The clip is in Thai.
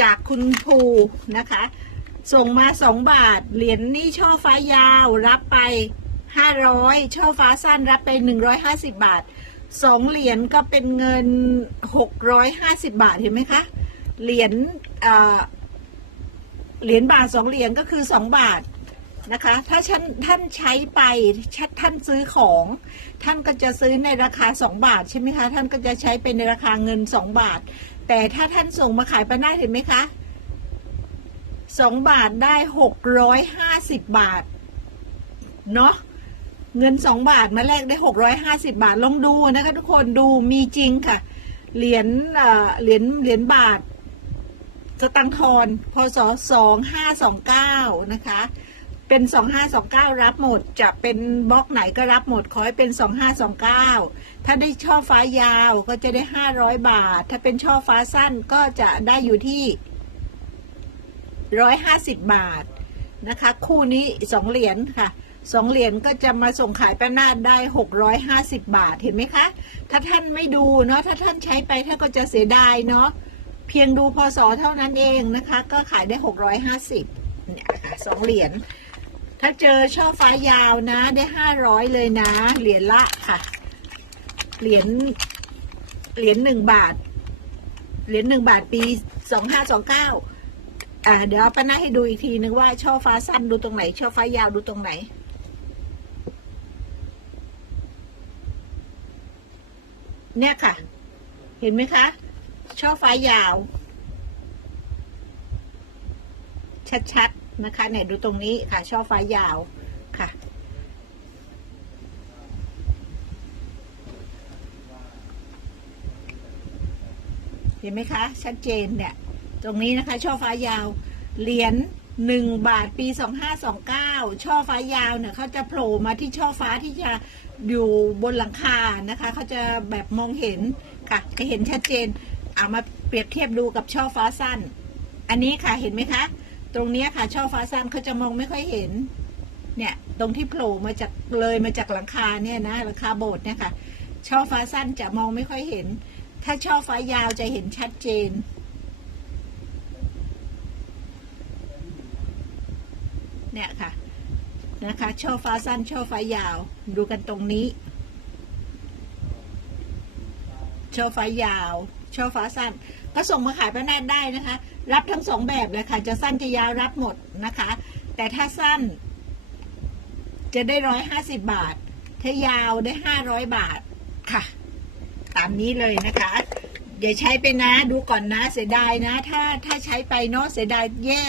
จากคุณภูนะคะ ส่งมาสองบาท เหรียญนี่ช่อฟ้ายาวรับไปห้าร้อยช่อฟ้าสั้นรับไปหนึ่งร้อยห้าสิบบาทสองเหรียญก็เป็นเงินหกร้อยห้าสิบบาทเห็นไหมคะ เหรียญเหรียญบาทสองเหรียญก็คือสองบาทนะคะ ถ้าท่านท่านใช้ไปท่านซื้อของ ท่านก็จะซื้อในราคาสองบาทใช่ไหมคะ ท่านก็จะใช้ไปในราคาเงินสองบาท แต่ถ้าท่านส่งมาขายไปได้เห็นไหมคะสองบาทได้หกร้อยห้าสิบบาท เนาะเงินสองบาทมาแลกได้หกร้อยห้าสิบาทลองดูนะคะทุกคนดูมีจริงค่ะ เหรียญเอ่อเหรียญเหรียญบาทสตังค์ทอนพศสองห้าสองเก้านะคะ เป็นสองห้าสองเก้ารับหมด จะเป็นบล็อกไหนก็รับหมด ขอให้เป็นสองห้าสองเก้าถ้าได้ช่อฟ้ายาวก็จะได้ห้าร้อยบาท ถ้าเป็นช่อฟ้าสั้นก็จะได้อยู่ที่ร้อยห้าสิบบาทนะคะ คู่นี้สองเหรียญค่ะสองเหรียญก็จะมาส่งขายประนาดได้หกร้อยห้าสิบาทเห็นไหมคะ ถ้าท่านไม่ดูเนาะถ้าท่านใช้ไปท่านก็จะเสียดายเนาะเพียงดูพศเท่านั้นเองนะคะ ก็ขายได้หกร้อยห้าสิบเนี่ยค่ะสองเหรียญ ถ้าเจอช่อฟ้ายาวนะ ได้ห้าร้อยเลยนะ เหรียญละค่ะ เหรียญ เหรียญหนึ่งบาท เหรียญหนึ่งบาทปีสองห้าสองเก้าอ่า เดี๋ยวเอาปาให้ดูอีกทีนึงว่าช่อฟ้าสั้นดูตรงไหน ช่อฟ้ายาวดูตรงไหนเนี่ยค่ะ เห็นไหมคะ ช่อฟ้ายาว ชัดๆ นะคะเนี่ยดูตรงนี้ค่ะ ช่อฟ้ายาวค่ะ เห็นไหมคะ ชัดเจนเนี่ย ตรงนี้นะคะ ช่อฟ้ายาว เหรียญหนึ่งบาทปีสองห้าสองเก้าช่อฟ้ายาวเนี่ยเขาจะโผล่มาที่ช่อฟ้าที่จะอยู่บนหลังคานะคะเขาจะแบบมองเห็นค่ะจะเห็นชัดเจน เอามาเปรียบเทียบดูกับช่อฟ้าสั้น อันนี้ค่ะเห็นไหมคะ ตรงเนี้ยค่ะ ช่อฟ้าสั้นเขาจะมองไม่ค่อยเห็น เนี่ย ตรงที่โผล่มาจากเลยมาจากหลังคาเนี่ยนะหลังคาโบสถ์เนี่ยค่ะ ช่อฟ้าสั้นจะมองไม่ค่อยเห็น ถ้าช่อฟ้ายาวจะเห็นชัดเจนเนี่ยค่ะนะคะ ช่อฟ้าสั้น ช่อฟ้ายาว ดูกันตรงนี้ ช่อฟ้ายาว ช่อฟ้าสั้น ก็ส่งมาขายประนทได้นะคะ รับทั้งสองแบบเลยค่ะ จะสั้นจะยาวรับหมดนะคะ แต่ถ้าสั้น จะได้ร้อยห้าสิบบาท ถ้ายาวได้ห้าร้อยบาทค่ะ ตามนี้เลยนะคะ อย่าใช้ไปนะ ดูก่อนนะ เสียดายนะ ถ้าถ้าใช้ไปเนาะเสียดายแย่